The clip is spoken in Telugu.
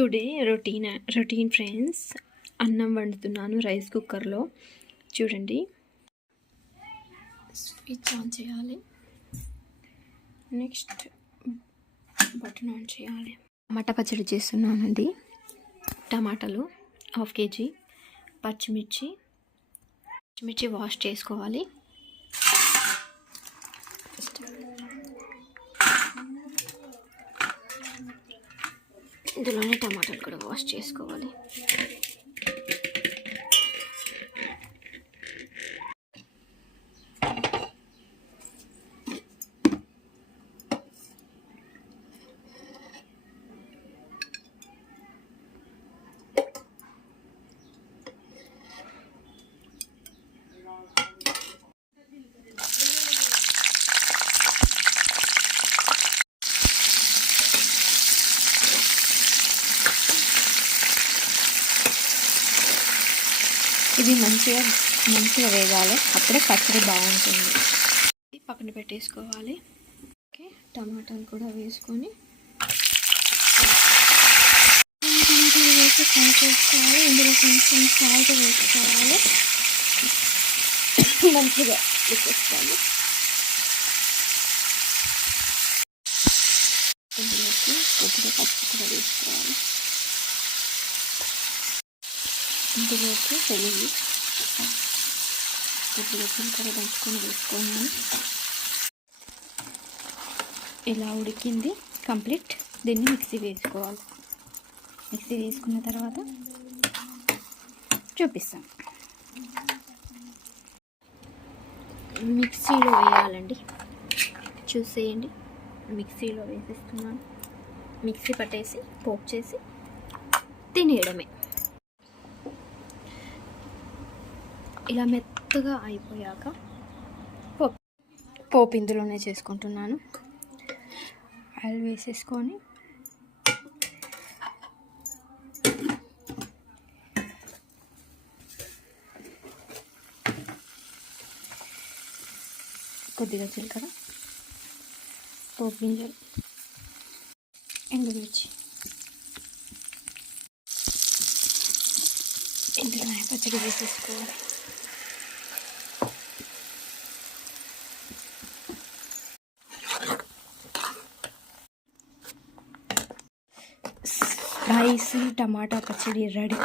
Today routine friends. అన్నం వండుతున్నాను రైస్ కుక్కర్లో. చూడండి, స్విచ్ ఆన్ చేయాలి, నెక్స్ట్ బటన్ ఆన్ చేయాలి. టమాటా పచ్చడి చేస్తున్నానండి. టమాటాలు 1/2 kg, పచ్చిమిర్చి వాష్ చేసుకోవాలి. ఇందులోనే టమాటాలు కూడా వాష్ చేసుకోవాలి. ఇది మంచిగా వేగాలి, అప్పుడే పచ్చడి బాగుంటుంది. పక్కన పెట్టేసుకోవాలి. ఓకే, టమాటాలు కూడా వేసుకొని వేసి ఫ్రై చేసుకోవాలి. ఇందులో కొంచెం సాల్ట్ వేసుకోవాలి, మంచిగా వేసుకోవాలి. ఇందులోకి కొద్దిగా పసుపు కూడా వేసుకోవాలి. ఇందులోకి తెలుగు కొద్దిగా జీలకర్ర దంచుకొని వేసుకున్నాను. ఇలా ఉడికింది కంప్లీట్. దీన్ని మిక్సీ వేసుకోవాలి. మిక్సీ వేసుకున్న తర్వాత చూపిస్తాను. మిక్సీలో వేయాలండి, చూసేయండి. మిక్సీలో వేసేస్తున్నాను. మిక్సీ పట్టేసి పోపు చేసి తినేయడమే. ఇలా మెత్తగా అయిపోయాక పోపు ఇందులోనే చేసుకుంటున్నాను. ఆయిల్ వేసేసుకొని కొద్దిగా జీలకర్ర, పోపు గింజలు, ఎండుమిర్చి, ఇందులో పచ్చడి వేసేసుకోవాలి. రైస్ టమాటా పచ్చడి రెడీ.